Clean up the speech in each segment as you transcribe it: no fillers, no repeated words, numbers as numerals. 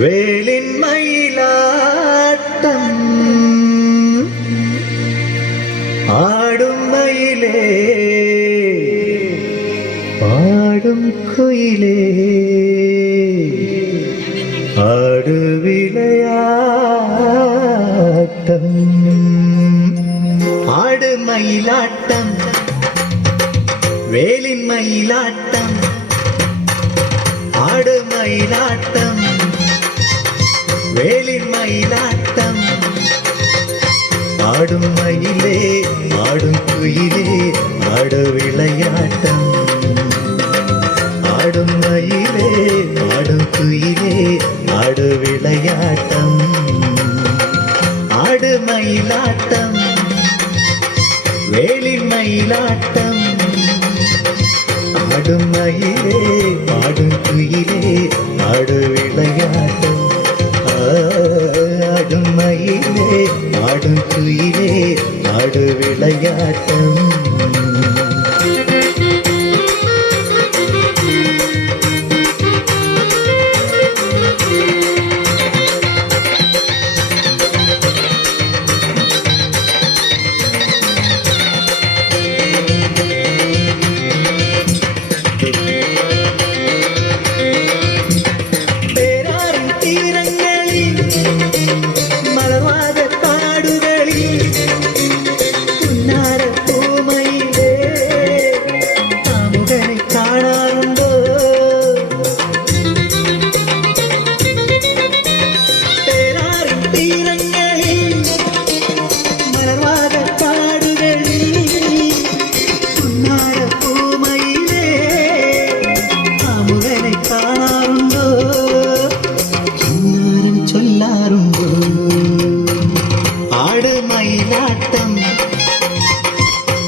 வேலின் மயிலாட்டம் ஆடும் மயிலே பாடும் குயிலே ஆடு விளையாட்டம் ஆடு மயிலாட்டம் வேலின் மயிலாட்டம் ஆடு மயிலாட்டம் வேலின் மயிலாட்டம் ஆடும் மயிலே ஆடும் குயிலே ஆடு விளையாட்டம் ஆடும் மயிலே ஆடும் குயிலே ஆடு விளையாட்டம் ஆடு மயிலாட்டம் வேலின் மயிலாட்டம் ஆடும் மயிலே ஆடும் குயிலே ஆடு விளையாட்டம் ஆடும் மயிலே ஆடும் குயிலே ஆடு விளையாட்டம் ஆடு மயிலாட்டம்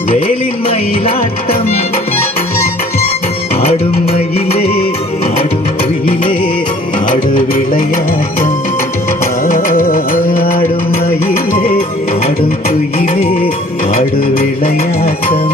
வேலின் மயிலாட்டம் ஆடும் மயிலே ஆடும் குயிலே ஆடு விளையாட்டம் ஆடும் மயிலே ஆடும் குயிலே ஆடு விளையாட்டம்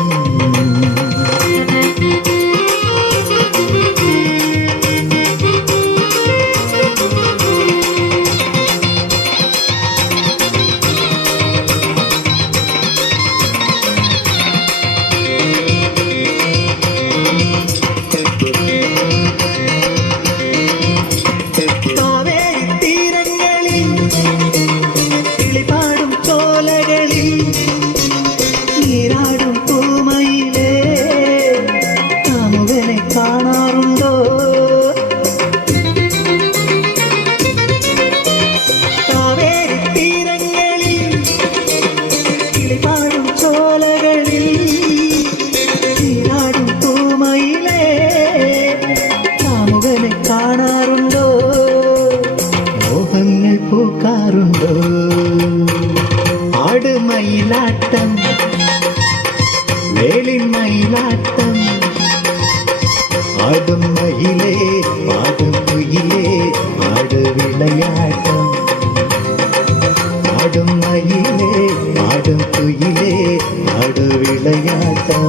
കാണാറുണ്ടോ കാവേരി തീരങ്ങളിൽ കിളിപാടും ചോലകളിൽ നീരാടും പൂമയിലേ കാമുകനെ കാണാറുണ്ടോ മോഹങ്ങൾ പൂക്കാറുണ്ടോ ആട് മയിലാട്ടം വേലിൻ മയിലാട്ടം ஆடும் மயிலே ஆடும் குயிலே ஆடு விளையாட்டம் ஆடும் மயிலே ஆடும் குயிலே ஆடு விளையாட்டம்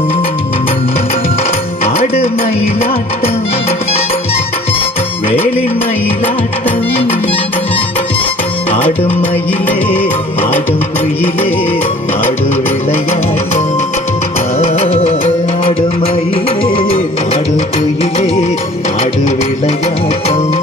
ஆடு மயிலாட்டம் வேலின் மயிலாட்டம் ஆடும் மயிலே ஆடும் குயிலே ஆடு விளையாட்டம் ஆடும் மயிலே ஆடும் குயிலே ஆடு விளையாட்டம்